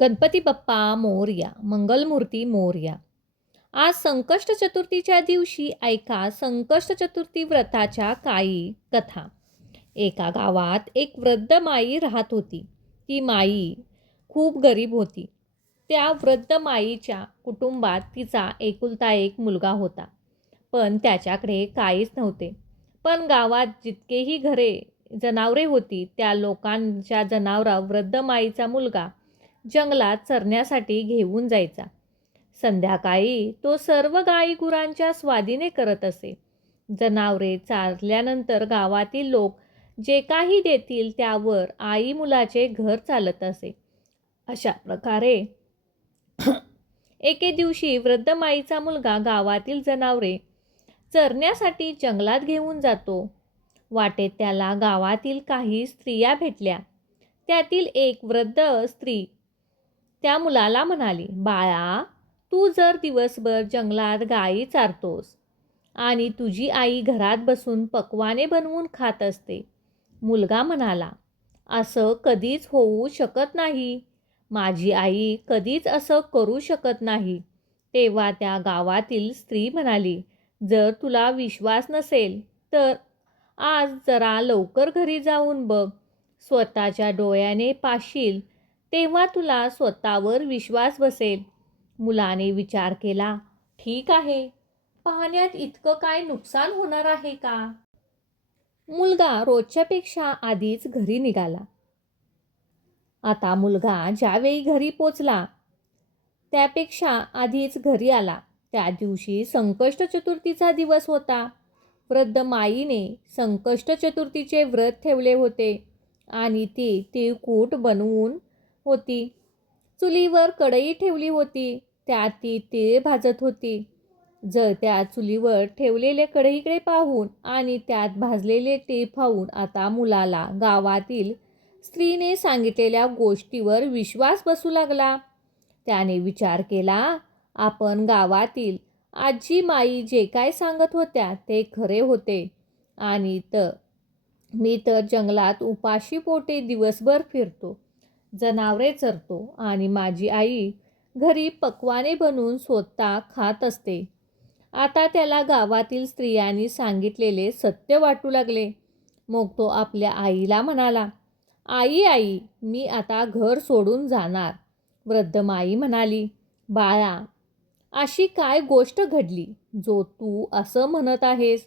गणपती बाप्पा मोरया मंगलमूर्ती मोर्या. आज संकष्ट चतुर्थीच्या दिवशी ऐका संकष्ट चतुर्थी व्रताच्या काही कथा. एका गावात एक वृद्ध माई राहत होती. ती माई खूप गरीब होती. त्या वृद्ध माईच्या कुटुंबात तिचा एकुलता एक मुलगा होता. पण त्याच्याकडे काहीच नव्हते. पण गावात जितकेही घरे जनावरे होती त्या लोकांच्या जनावरा वृद्ध माईचा मुलगा जंगलात चरण्यासाठी घेऊन जायचा. संध्याकाळी तो सर्व गाई गुरांच्या स्वादीने करत असे. जनावरे चारल्यानंतर गावातील लोक जे काही देतील त्यावर आई मुलाचे घर चालत असे. अशा प्रकारे एके दिवशी वृद्ध माईचा मुलगा गावातील जनावरे चरण्यासाठी जंगलात घेऊन जातो. वाटेत त्याला गावातील काही स्त्रिया भेटल्या. त्यातील एक वृद्ध स्त्री त्या मुलाला म्हणाली बाळा तू जर दिवसभर जंगलात गायी चारतोस आणि तुझी आई घरात बसून पक्वाने बनवून खात असते. मुलगा म्हणाला असं कधीच होऊ शकत नाही. माझी आई कधीच असं करू शकत नाही. तेव्हा त्या गावातील स्त्री म्हणाली जर तुला विश्वास नसेल तर आज जरा लवकर घरी जाऊन बघ. स्वतःच्या डोळ्याने पाशील तेव्हा तुला स्वतःवर विश्वास बसेल. मुलाने विचार केला ठीक आहे. पाहण्यात इतकं काय नुकसान होणार आहे का? मुलगा रोजच्यापेक्षा आधीच घरी निघाला. आता मुलगा ज्यावेळी घरी पोचला त्यापेक्षा आधीच घरी आला. त्या दिवशी संकष्ट चतुर्थीचा दिवस होता. वृद्ध माईने संकष्ट चतुर्थीचे व्रत ठेवले होते आणि ती तिळकूट बनवून होती. चुलीवर कढई ठेवली होती त्यात ती तीळ भाजत होती. जर त्या चुलीवर ठेवलेले कढईकडे पाहून आणि त्यात भाजलेले तीळ पाहून आता मुलाला गावातील स्त्रीने सांगितलेल्या गोष्टीवर विश्वास बसू लागला. त्याने विचार केला आपण गावातील आजी माई जे काय सांगत होत्या ते खरे होते. आणि तर मी तर जंगलात उपाशी पोटे दिवसभर फिरतो. जनावरे चरतो आणि माझी आई घरी पक्वाने बनवून स्वतः खात असते. आता त्याला गावातील स्त्रियांनी सांगितलेले सत्य वाटू लागले. मग तो आपल्या आईला म्हणाला आई आई मी आता घर सोडून जाणार. वृद्ध माई म्हणाली बाळा अशी काय गोष्ट घडली जो तू असं म्हणत आहेस?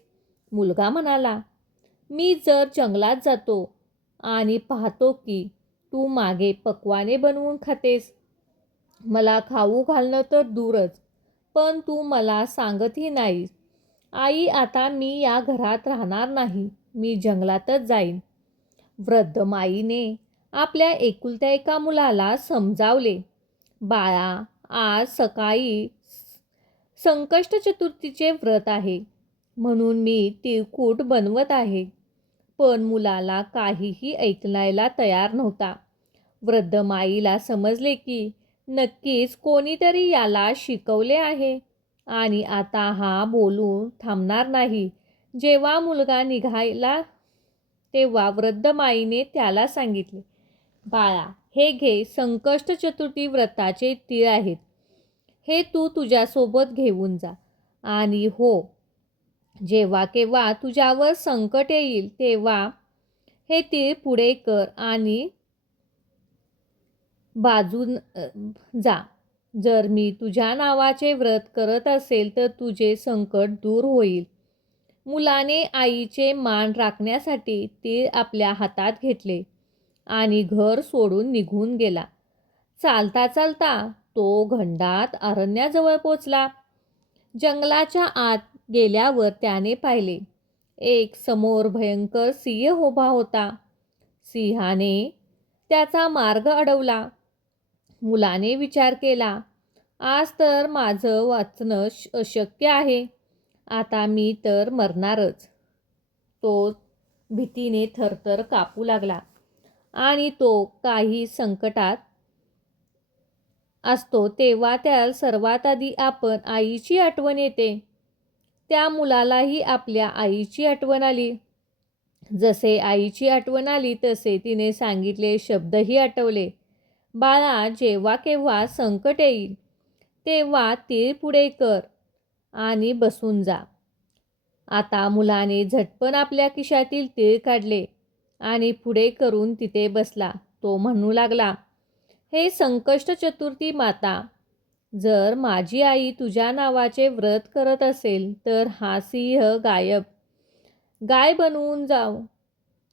मुलगा म्हणाला मी जर जंगलात जातो आणि पाहतो की तू मागे पक्वाने बनवून खातेस. मला खाऊ घालणं तर दूरच पण तू मला सांगतही नाहीस. आई आता मी या घरात राहणार नाही मी जंगलातच जाईन. वृद्ध माईने आपल्या एकुलत्या एका मुलाला समजावले बाळा आज सकाळी संकष्ट चतुर्थीचे व्रत आहे म्हणून मी तिळकूट बनवत आहे. पण मुलाला काहीही ऐकण्याला तयार नव्हता. वृद्ध माईला समजले की नक्कीच कोणीतरी याला शिकवले आहे आणि आता हा बोलून थांबणार नाही. जेव्हा मुलगा निघायला तेव्हा वृद्ध माईने त्याला सांगितले बाळा हे घे संकष्ट चतुर्थी व्रताचे तीळ आहेत. हे तू तुझ्यासोबत घेऊन जा. आणि हो जेव्हा केव्हा तुझ्यावर संकट येईल तेव्हा हे तीळ पुढे कर आणि बाजून जा. जर मी तुझ्या नावाचे व्रत करत असेल तर तुझे संकट दूर होईल. मुलाने आईचे मान राखण्यासाठी तीळ आपल्या हातात घेतले आणि घर सोडून निघून गेला. चालता चालता तो घंडात अरण्याजवळ पोचला. जंगलाच्या आत गेल्यावर त्याने पाहिले. एक समोर भयंकर सिंह उभा होता. सिंहाने त्याचा मार्ग अडवला. मुलाने विचार केला आज तर माझं वाचणं अशक्य आहे. आता मी तर मरणारच. तो भीतीने थरथर कापू लागला आणि तो काही संकटात असतो तेव्हा त्या सर्वात आधी आपण आईची आठवण येते. त्या मुलालाही आपल्या आईची आठवण आली. जसे आईची आठवण आली तसे तिने सांगितले शब्दही आठवले. बाळा जेव्हा केव्हा संकट येईल तेव्हा तीळ पुढे कर आणि बसून जा. आता मुलाने झटपण आपल्या खिशातील तीळ काढले आणि पुढे करून तिथे बसला. तो म्हणू लागला हे संकष्ट चतुर्थी माता जर माझी आई तुझ्या नावाचे व्रत करत असेल तर हा सिंह गायब. गाय बनवून जाव.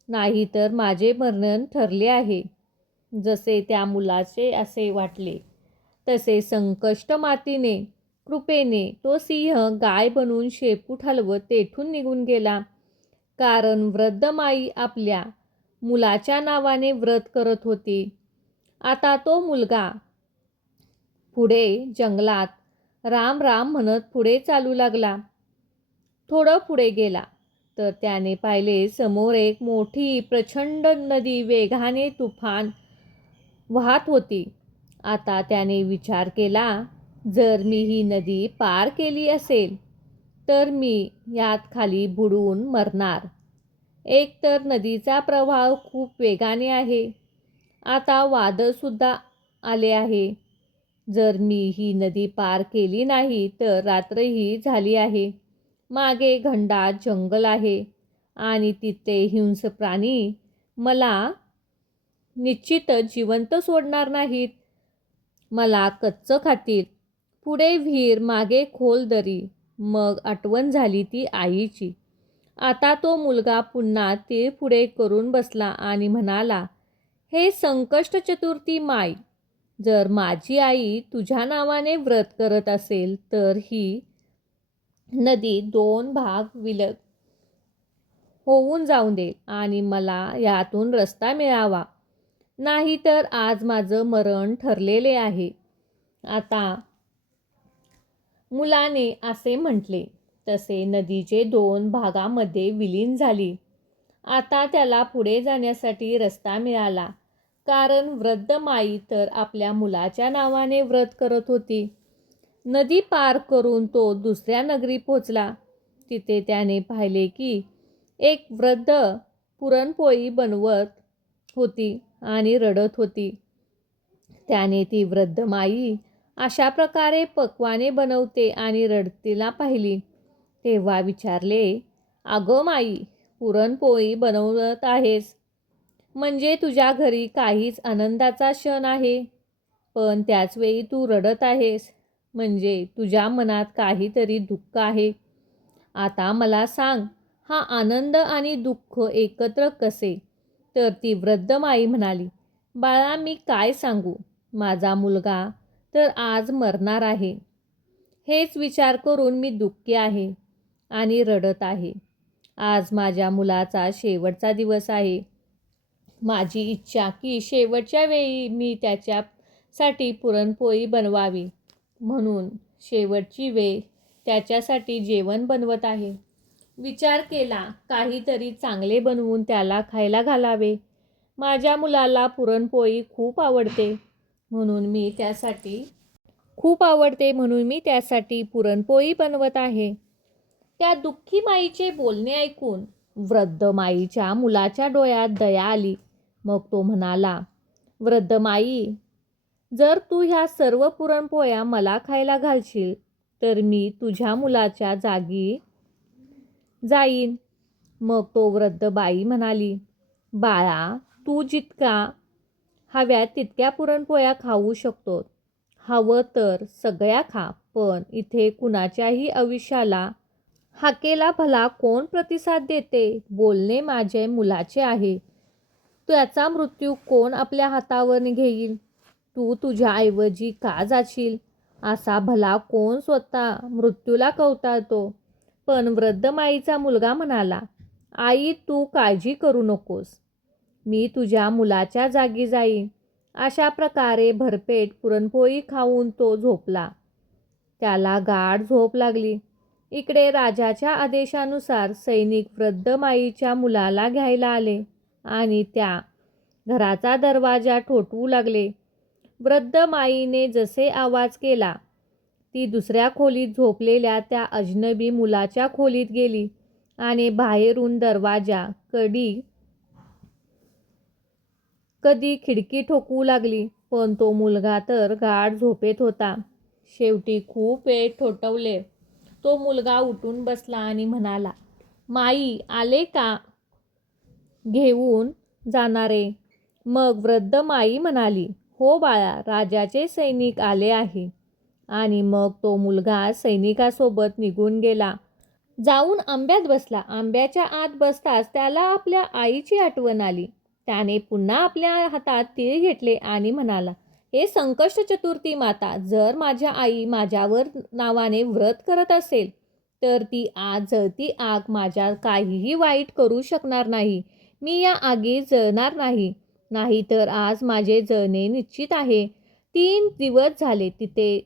नाही तर माझे मरण ठरले आहे. जसे त्या मुलाचे असे वाटले तसे संकष्ट मातीने कृपेने तो सिंह गाय बनून शेपूट हलवत तेथून निघून गेला. कारण वृद्ध माई आपल्या मुलाच्या नावाने व्रत करत होती. आता तो मुलगा पुढे जंगलात. राम राम म्हणत पुढे चालू लागला. थोडं पुढे गेला. तर त्याने पाहिले समोर एक मोठी प्रचंड नदी वेगाने तुफान वाहत होती. आता त्याने विचार केला जर मी ही नदी पार केली असेल तर मी यात खाली बुडून मरणार. एक तर नदीचा प्रवाह खूप वेगाने आहे. आता वादळसुद्धा आले आहे. जर मी ही नदी पार केली नाही तर रात्रही झाली आहे. मागे घंडा जंगल आहे आणि तिथे हिंस प्राणी मला निश्चितच जिवंत सोडणार नाहीत. मला कच्चं खातील. पुढे विहीर मागे खोल दरी. मग आठवण झाली ती आईची. आता तो मुलगा पुन्हा तीळ पुढे करून बसला आणि म्हणाला हे संकष्ट चतुर्थी माई जर माझी आई तुझ्या नावाने व्रत करत असेल तर ही नदी दोन भाग विलग होऊन जाऊन देईल आणि मला यातून रस्ता मिळावा. नाहीतर आज माझं मरण ठरलेले आहे. आता मुलाने असे म्हटले तसे नदीचे दोन भागामध्ये विलीन झाली. आता त्याला पुढे जाण्यासाठी रस्ता मिळाला. कारण वृद्ध माई तर आपल्या मुलाच्या नावाने व्रत करत होती. नदी पार करून तो दुसऱ्या नगरी पोचला. तिथे त्याने पाहिले की एक वृद्ध पुरणपोळी बनवत होती आणि रडत होती. त्याने ती वृद्ध माई अशा प्रकारे पक्वाने बनवते आणि रडतीला पाहिली. तेव्हा विचारले अगं माई पुरणपोळी बनवत आहेस? म्हणजे तुझ्या घरी काहीच आनंदाचा क्षण आहे. पण त्याचवेळी तू रडत आहेस. म्हणजे तुझ्या मनात काहीतरी दुःख आहे. आता मला सांग हा आनंद आणि दुःख एकत्र कसे? तर ती वृद्ध माई म्हणाली बाळा मी काय सांगू? माझा मुलगा तर आज मरणार आहे. हेच विचार करून मी दुःखी आहे आणि रडत आहे. आज माझ्या मुलाचा शेवटचा दिवस आहे. माझी इच्छा की शेवटच्या वेळी मी त्याच्यासाठी पुरणपोळी बनवावी. म्हणून शेवटची वेळ त्याच्यासाठी जेवण बनवत आहे. विचार केला काहीतरी चांगले बनवून त्याला खायला घालावे. माझ्या मुलाला पुरणपोळी खूप आवडते म्हणून मी त्यासाठी खूप आवडते म्हणून मी त्यासाठी पुरणपोळी बनवत आहे. त्या दुःखी माईचे बोलणे ऐकून वृद्ध माईच्या मुलाच्या डोळ्यात दया आली. मग तो म्हणाला वृद्ध माई जर तू ह्या सर्व पुरणपोळ्या मला खायला घालशील तर मी तुझ्या मुलाच्या जागी जाईन. मग तो वृद्ध बाई म्हणाली बाळा तू जितका हव्यात तितक्या पुरणपोळ्या खाऊ शकतो हवं तर सगळ्या खा पण इथे कुणाच्याही आयुष्याला हाकेला भला कोण प्रतिसाद देते बोलणे माझे मुलाचे आहे. त्याचा मृत्यू कोण आपल्या हातावर घेईल? तू तुझ्याऐवजी का जाशील? असा भला कोण स्वतः मृत्यूला कवताळतो? पण वृद्ध माईचा मुलगा म्हणाला आई तू काळजी करू नकोस. मी तुझ्या मुलाच्या जागी जाईन. अशा प्रकारे भरपेट पुरणपोळी खाऊन तो झोपला. त्याला गाढ झोप लागली. इकडे राजाच्या आदेशानुसार सैनिक वृद्ध माईच्या मुलाला घ्यायला आले. आणि त्या घराचा दरवाजा ठोठवू लागले. वृद्ध माईने जसे आवाज केला ती दुसऱ्या खोलीत झोपलेल्या त्या अजनबी मुलाच्या खोलीत गेली आणि बाहेरून दरवाजा कडी कधी खिडकी ठोकवू लागली पण तो मुलगा तर गाढ झोपेत होता. शेवटी खूप वेळ ठोठवले. तो मुलगा उठून बसला आणि म्हणाला माई आले का? घेऊन जाणारे. मग वृद्ध माई म्हणाली हो बाळा राजाचे सैनिक आले आहे. आणि मग तो मुलगा सैनिकासोबत निघून गेला. जाऊन आंब्यात बसला. आंब्याच्या आत बसताच त्याला आपल्या आईची आठवण आली. त्याने पुन्हा आपल्या हातात तीळ घेतले आणि म्हणाला हे संकष्ट चतुर्थी माता जर माझ्या आई माझ्यावर नावाने व्रत करत असेल तर ती आज जळती आग माझ्या काहीही वाईट करू शकणार नाही. मी या आगीत जळणार नाही. नाहीतर आज माझे जळणे निश्चित आहे. तीन दिवस झाले तिथे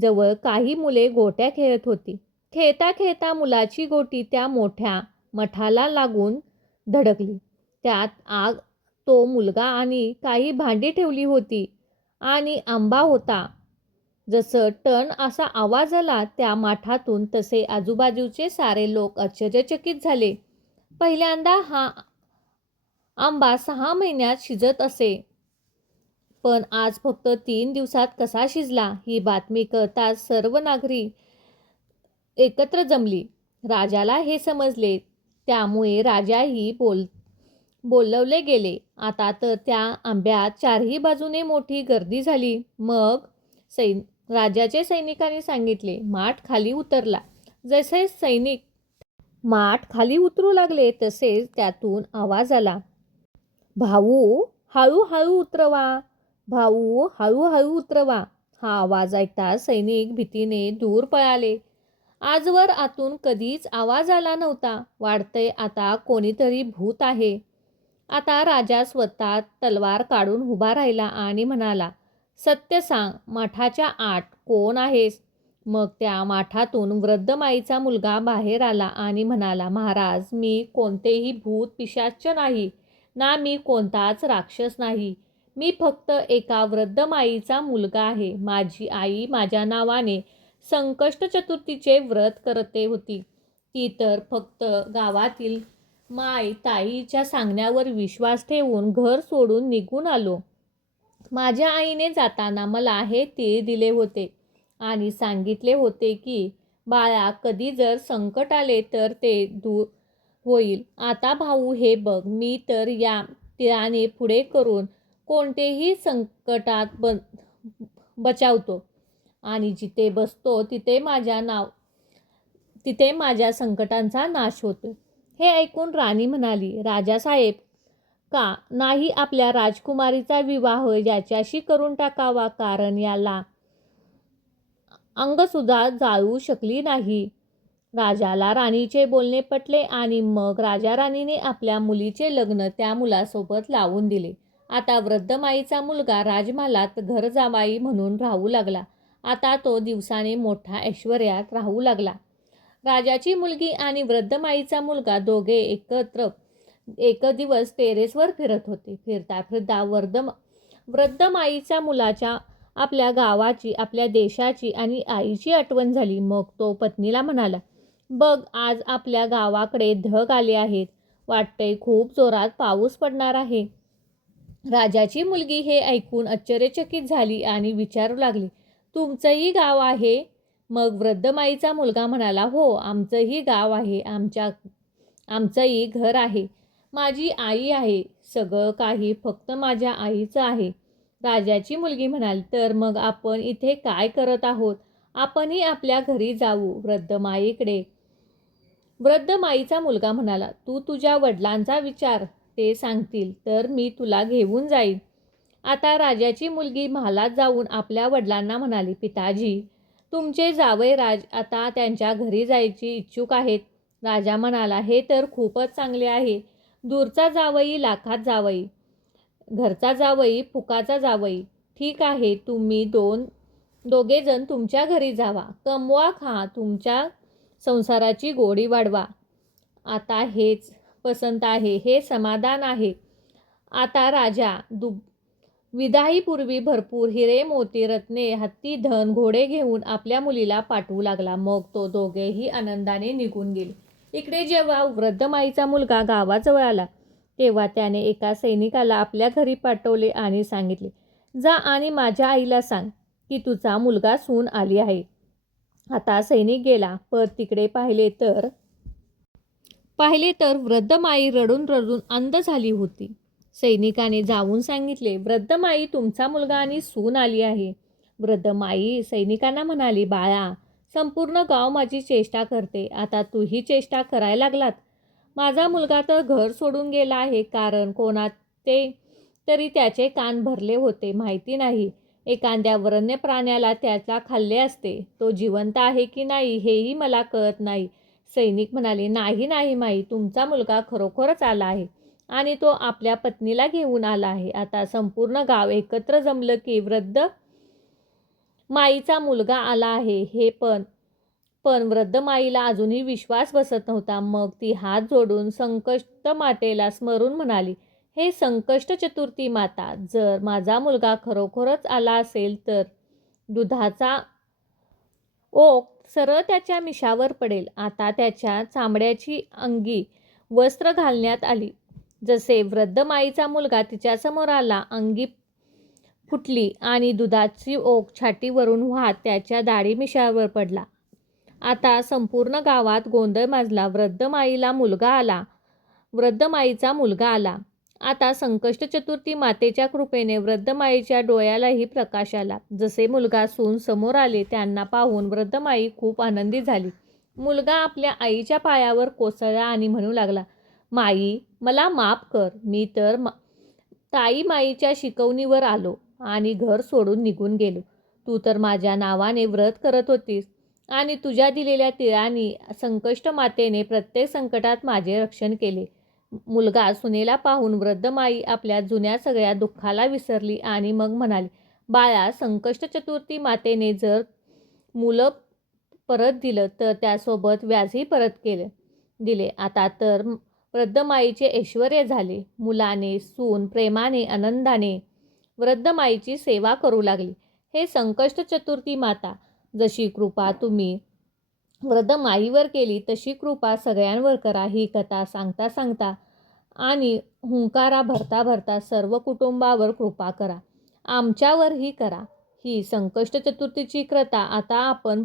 जवळ काही मुले गोट्या खेळत होती. खेळता खेळता मुलाची गोटी त्या मोठ्या मठाला लागून धडकली. त्यात आग तो मुलगा आणि काही भांडी ठेवली होती आणि आंबा होता. जसं टन असा आवाज आला त्या माठातून तसे आजूबाजूचे सारे लोक आश्चर्यचकित झाले. पहिल्यांदा हा आंबा सहा महिन्यात शिजत असे. पण आज फक्त तीन दिवसात कसा शिजला ही बातमी कळताच सर्व नागरी एकत्र जमली. राजाला हे समजले. त्यामुळे राजाही बोल बोलवले गेले. आता तर त्या आंब्यात चारही बाजूने मोठी गर्दी झाली. मग सैन राजाचे सैनिकांनी सांगितले माठ खाली उतरला. जसे सैनिक माठ खाली उतरू लागले तसेच त्यातून आवाज आला. भाऊ हळूहळू उतरवा. भाऊ हळूहळू उतरवा. हा आवाज ऐकता सैनिक भीतीने दूर पळाले. आजवर आतून कधीच आवाज आला नव्हता. वाढतंय आता कोणीतरी भूत आहे. आता राजा स्वतः तलवार काढून उभा राहिला आणि म्हणाला सत्य सांग माठाच्या आठ कोण आहेस? मग त्या माठातून वृद्ध माईचा मुलगा बाहेर आला आणि म्हणाला महाराज मी कोणतेही भूत पिशाच नाही. ना मी कोणताच राक्षस नाही. मी फक्त एका वृद्ध माईचा मुलगा आहे. माझी आई माझ्या नावाने संकष्ट चतुर्थीचे व्रत करते होती. ती तर फक्त गावातील माय ताईच्या सांगण्यावर विश्वास ठेवून घर सोडून निघून आलो. माझ्या आईने जाताना मला हे तीळ दिले होते आणि सांगितले होते की बाळा कधी जर संकट आले तर ते दूर होईल. आता भाऊ हे बघ मी तर या तिळाने पुढे करून कोणतेही संकटात ब बचावतो. आणि जिथे बसतो तिथे माझ्या नाव तिथे माझ्या संकटांचा नाश होतो. हे ऐकून राणी म्हणाली राजासाहेब का नाही आपल्या राजकुमारीचा विवाह याच्याशी करून टाकावा? कारण याला अंगसुद्धा जाळू शकली नाही. राजाला राणीचे बोलणे पटले आणि मग राजा राणीने आपल्या मुलीचे लग्न त्या मुलासोबत लावून दिले. आता वृद्ध माईचा मुलगा राजमालात घर जावाई म्हणून राहू लागला. आता तो दिवसाने मोठा ऐश्वर्यात राहू लागला. राजाची मुलगी आणि वृद्ध माईचा मुलगा दोघे एकत्र एक दिवस टेरेसवर फिरत होते. फिरता फिरता वर्ध वृद्ध माईच्या मुलाच्या आपल्या गावाची आपल्या देशाची आणि आईची आठवण झाली. मग तो पत्नीला म्हणाला बघ आज आपल्या गावाकडे ढग आले आहेत. वाटतंय खूप जोरात पाऊस पडणार आहे. राजाची मुलगी हे ऐकून आश्चर्यचकित झाली आणि विचारू लागली तुमचंही गाव आहे? मग वृद्ध माईचा मुलगा म्हणाला हो आमचंही गाव आहे आमच्या आमचंही घर आहे. माझी आई आहे सगळं काही फक्त माझ्या आईचं आहे. राजाची मुलगी म्हणाली तर मग आपण इथे काय करत आहोत? आपणही आपल्या घरी जाऊ वृद्ध माईकडे वृद्ध माईचा मुलगा म्हणाला तू तुझ्या वडिलांचा विचार ते सांगतील तर मी तुला घेऊन जाईन. आता राजाची मुलगी महालात जाऊन आपल्या वडिलांना म्हणाली पिताजी तुमचे जावई राज आता त्यांच्या घरी जायची इच्छुक आहेत. राजा म्हणाला हे तर खूपच चांगले आहे. दूरचा जावई लाखात जावई घरचा जावई फुकाचा जावई. ठीक आहे तुम्ही दोन दोघेजण तुमच्या घरी जावा. कमवा खा तुमच्या संसाराची गोडी वाढवा. आता हेच पसंत आहे हे समाधान आहे. आता राजा दु विदाईपूर्वी भरपूर हिरे मोती रत्ने हत्ती धन घोडे घेऊन आपल्या मुलीला पाठवू लागला. मग तो दोघेही आनंदाने निघून गेले. इकडे जेव्हा वृद्ध माईचा मुलगा गावाजवळ आला तेव्हा त्याने एका सैनिकाला आपल्या घरी पाठवले आणि सांगितले जा आणि माझ्या आईला सांग की तुझा मुलगा सून आली आहे. आता सैनिक गेला पर तिकडे पाहिले तर? पाहिले तर वृद्ध माई रडून रडून अंध झाली होती. सैनिकाने जाऊन सांगितले वृद्ध माई तुमचा मुलगा आणि सून आली आहे. वृद्ध माई सैनिकांना म्हणाली बाळा संपूर्ण गाव माझी चेष्टा करते. आता तूही चेष्टा करायला लागलात. माझा मुलगा तर घर सोडून गेला आहे कारण कोणा ते तरी त्याचे कान भरले होते माहिती नाही. एखाद्या वरण्य प्राण्याला त्याचा खाल्ले असते. तो जिवंत आहे की नाही हेही मला कळत नाही. सैनिक म्हणाले नाही नाही माई तुमचा मुलगा खरोखरच आला आहे आणि तो आपल्या पत्नीला घेऊन आला आहे. आता संपूर्ण गाव एकत्र जमलं की वृद्ध माईचा मुलगा आला आहे. हे पण पण वृद्ध माईला अजूनही विश्वास बसत नव्हता. मग ती हात जोडून संकष्ट मातेला स्मरून म्हणाली हे संकष्ट चतुर्थी माता जर माझा मुलगा खरोखरच आला असेल तर दुधाचा ओक सरळ त्याच्या मिशावर पडेल. आता त्याच्या चामड्याची अंगी वस्त्र घालण्यात आली. जसे वृद्ध माईचा मुलगा तिच्यासमोर आला अंगी फुटली आणि दुधाची ओक छाटीवरून वाहत त्याच्या दाढी मिशावर पडला. आता संपूर्ण गावात गोंधळ माजला. वृद्ध माईला मुलगा आला. वृद्ध माईचा मुलगा आला. आता संकष्ट चतुर्थी मातेच्या कृपेने वृद्ध माईच्या डोळ्यालाही प्रकाश आला. जसे मुलगा सून समोर आले त्यांना पाहून वृद्ध माई खूप आनंदी झाली. मुलगा आपल्या आईच्या पायावर कोसळला आणि म्हणू लागला माई मला माफ कर. मी तर मा ताई माईच्या शिकवणीवर आलो आणि घर सोडून निघून गेलो. तू तर माझ्या नावाने व्रत करत होतीस आणि तुझ्या दिलेल्या तिळांनी संकष्ट मातेने प्रत्येक संकटात माझे रक्षण केले. मुलगा सुनेला पाहून वृद्ध माई आपल्या जुन्या सगळ्या दुःखाला विसरली आणि मग म्हणाली बाळा संकष्ट चतुर्थी मातेने जर मुलं परत दिलं तर त्यासोबत व्याजही परत केले दिले. आता तर वृद्ध माईचे ऐश्वर झाले. मुलाने सून प्रेमाने आनंदाने वृद्ध माईची सेवा करू लागली. हे संकष्ट चतुर्थी माता जशी कृपा तुम्ही वृद्ध माईवर केली तशी कृपा सगळ्यांवर करा ही कथा सांगता सांगता आणि हुंकारा भरता भरता सर्व कुटुंबावर कृपा करा. आमच्यावरही करा. ही संकष्ट चतुर्थीची क्रता आता आपण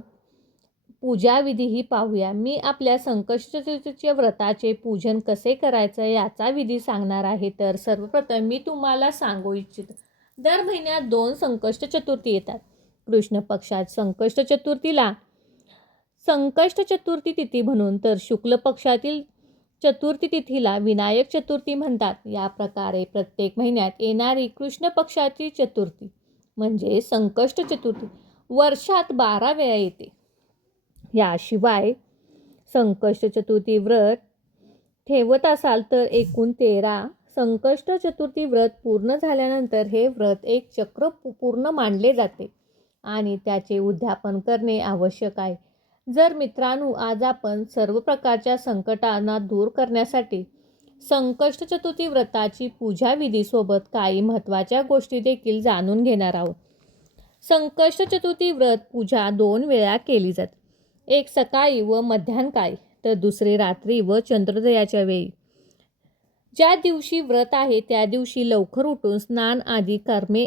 पूजाविधीही पाहूया. मी आपल्या संकष्ट चतुर्थीचे व्रताचे पूजन कसे करायचं याचा विधी सांगणार आहे. तर सर्वप्रथम मी तुम्हाला सांगू इच्छित. दर महिन्यात दोन संकष्ट चतुर्थी येतात. कृष्ण पक्षात संकष्ट चतुर्थीला संकष्ट चतुर्थी तिथी म्हणून तर शुक्ल पक्षातील चतुर्थी तिथीला विनायक चतुर्थी म्हणतात. या प्रकारे प्रत्येक महिन्यात येणारी कृष्ण पक्षाची चतुर्थी म्हणजे संकष्ट चतुर्थी. वर्षात बारा वेळा येते. याशिवाय संकष्ट चतुर्थी व्रत ठेवत असाल तर एकूण तेरा संकष्ट चतुर्थी व्रत पूर्ण झाल्यानंतर हे व्रत एक चक्र पूर्ण मानले जाते. आणि त्याचे उद्यापन करणे आवश्यक आहे. जर मित्रांनो आज आपण सर्व प्रकारच्या संकटांना दूर करण्यासाठी संकष्ट चतुर्थी व्रताची पूजा विधीसोबत काही महत्त्वाच्या गोष्टी देखील जाणून घेणार आहोत. संकष्ट चतुर्थी व्रत पूजा दोन वेळा केली जाते. एक सकाळी व मध्यानकाळी तर दुसरी रात्री व चंद्रोदयाच्या वेळी. ज्या दिवशी व्रत आहे त्या दिवशी लवकर उठून स्नान आदी कर्मे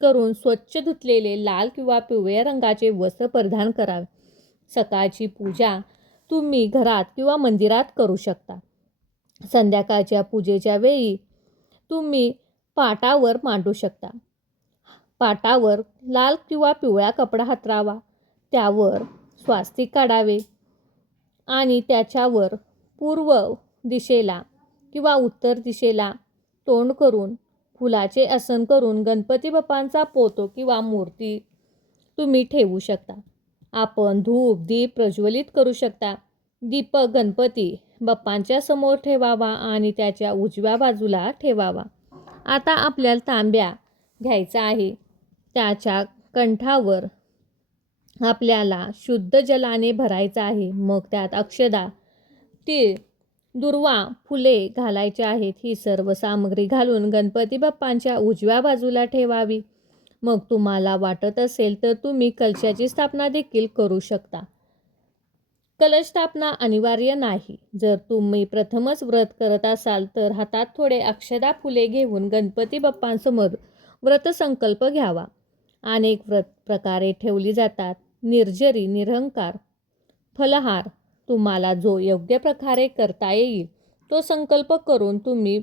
करून स्वच्छ धुतलेले लाल किंवा पिवळ्या रंगाचे वस्त्र परिधान करावे. सकाळची पूजा तुम्ही घरात किंवा मंदिरात करू शकता. संध्याकाळच्या पूजेच्या वेळी तुम्ही पाटावर मांडू शकता. पाटावर लाल किंवा पिवळा कपडा हातरावा त्यावर स्वास्तिक काढावे आणि त्याच्यावर पूर्व दिशेला किंवा उत्तर दिशेला तोंड करून फुलाचे आसन करून गणपती बाप्पांचा पोतो किंवा मूर्ती तुम्ही ठेवू शकता. आपण धूप दीप प्रज्वलित करू शकता. दीपक गणपती बाप्पांच्या समोर ठेवावा आणि त्याच्या उजव्या बाजूला ठेवावा. आता आपल्याला तांब्या घ्यायचा आहे. त्याच्या कंठावर आपल्याला शुद्ध जलाने भरायचं आहे. मग त्यात अक्षदा तीळ दुर्वा फुले घालायचे आहेत. ही सर्व सामग्री घालून गणपती बाप्पांच्या उजव्या बाजूला ठेवावी. मग तुम्हाला वाटत असेल तर तुम्ही कलशाची स्थापना देखील करू शकता. कलश स्थापना अनिवार्य नाही. जर तुम्ही प्रथमच व्रत करत असाल तर हातात थोडे अक्षदा फुले घेऊन गणपती बाप्पांसमोर व्रतसंकल्प घ्यावा. अनेक व्रत प्रकारे ठेवली जातात. निर्जरी निरंकार फलहार. तुम्हाला जो योग्य प्रकारे करता येईल तो संकल्प करून तुम्ही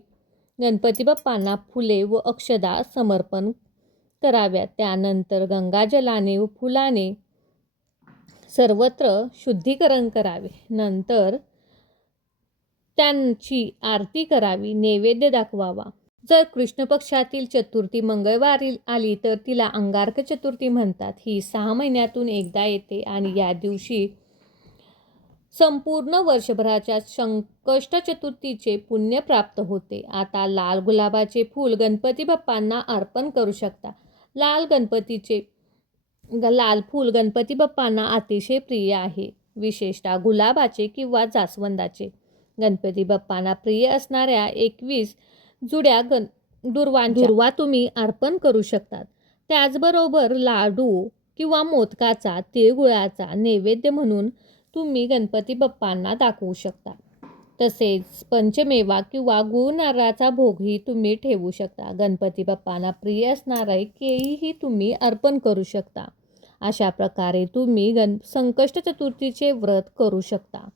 गणपती बाप्पांना फुले व अक्षदा समर्पण कराव्यात. त्यानंतर गंगाजलाने व फुलाने सर्वत्र शुद्धीकरण करावे. नंतर त्यांची आरती करावी नैवेद्य दाखवावा. जर कृष्ण पक्षातील चतुर्थी मंगळवारी आली तर तिला अंगारक चतुर्थी म्हणतात. ही सहा महिन्यातून एकदा येते आणि या दिवशी संपूर्ण वर्षभराच्या संकष्ट चतुर्थीचे पुण्य प्राप्त होते. आता लाल गुलाबाचे फूल गणपती बाप्पांना अर्पण करू शकता. लाल गणपतीचे ग- लाल फूल गणपती बाप्पांना अतिशय प्रिय आहे. विशेषतः गुलाबाचे किंवा जास्वंदाचे. गणपती बाप्पांना प्रिय असणाऱ्या एकवीस जुड्या गण दुर्वा दुर्वा तुम्ही अर्पण करू शकतात. त्याचबरोबर लाडू किंवा मोदकाचा तिळगुळाचा नैवेद्य म्हणून तुम्ही गणपती बाप्पांना दाखवू शकता. तसेच पंचमेवा किंवा गुळ नारळाचा भोगही तुम्ही ठेवू शकता. गणपती बाप्पांना प्रिय असणारे केळीही तुम्ही अर्पण करू शकता. अशा प्रकारे तुम्ही गण संकष्ट चतुर्थीचे व्रत करू शकता.